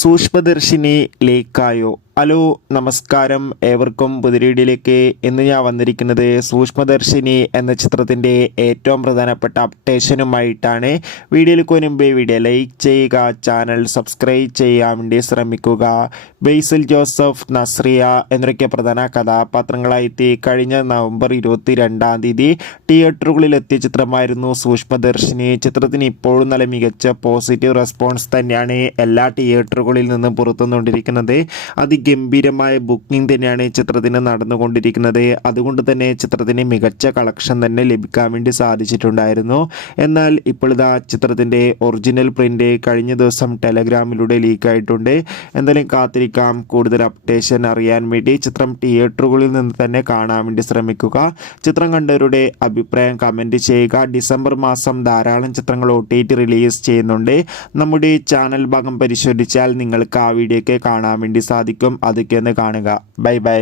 Sookshmadarshini ലേക്കായോ. Hello നമസ്കാരം, ഏവർക്കും പുതിരീടിയിലേക്ക്. ഇന്ന് ഞാൻ വന്നിരിക്കുന്നത് സൂക്ഷ്മദർശിനി എന്ന ചിത്രത്തിൻ്റെ ഏറ്റവും പ്രധാനപ്പെട്ട അപ്ഡേഷനുമായിട്ടാണ്. വീഡിയോയിലേക്ക് മുൻപേ വീഡിയോ ലൈക്ക് ചെയ്യുക, ചാനൽ സബ്സ്ക്രൈബ് ചെയ്യാൻ വേണ്ടി ശ്രമിക്കുക. ബേസിൽ ജോസഫ്, നസ്രിയ എന്നൊക്കെ പ്രധാന കഥാപാത്രങ്ങളായി കഴിഞ്ഞ നവംബർ 22 തിയേറ്ററുകളിലെത്തിയ ചിത്രമായിരുന്നു സൂക്ഷ്മദർശിനി. ചിത്രത്തിന് ഇപ്പോഴും നല്ല മികച്ച പോസിറ്റീവ് റെസ്പോൺസ് തന്നെയാണ് എല്ലാ തിയേറ്ററുകളിൽ നിന്നും പുറത്തുകൊണ്ടിരിക്കുന്നത്. ഗംഭീരമായ ബുക്കിംഗ് തന്നെയാണ് ചിത്രത്തിന് നടന്നുകൊണ്ടിരിക്കുന്നത്. അതുകൊണ്ട് തന്നെ ചിത്രത്തിന് മികച്ച കളക്ഷൻ തന്നെ ലഭിക്കാൻ വേണ്ടി സാധിച്ചിട്ടുണ്ടായിരുന്നു. എന്നാൽ ഇപ്പോഴിതാ ചിത്രത്തിൻ്റെ ഒറിജിനൽ പ്രിൻ്റ് കഴിഞ്ഞ ദിവസം ടെലഗ്രാമിലൂടെ ലീക്കായിട്ടുണ്ട്. എന്തായാലും കാത്തിരിക്കാം. കൂടുതൽ അപ്ഡേഷൻ അറിയാൻ വേണ്ടി ചിത്രം തിയേറ്ററുകളിൽ നിന്ന് തന്നെ കാണാൻ വേണ്ടി ശ്രമിക്കുക. ചിത്രം കണ്ടവരുടെ അഭിപ്രായം കമൻറ്റ് ചെയ്യുക. ഡിസംബർ മാസം ധാരാളം ചിത്രങ്ങൾ OTT റിലീസ് ചെയ്യുന്നുണ്ട്. നമ്മുടെ ചാനൽ ഭാഗം പരിശോധിച്ചാൽ നിങ്ങൾക്ക് ആ വീഡിയോ ഒക്കെ കാണാൻ വേണ്ടി സാധിക്കും. അതൊക്കെ ഒന്ന് കാണുക. Bye bye.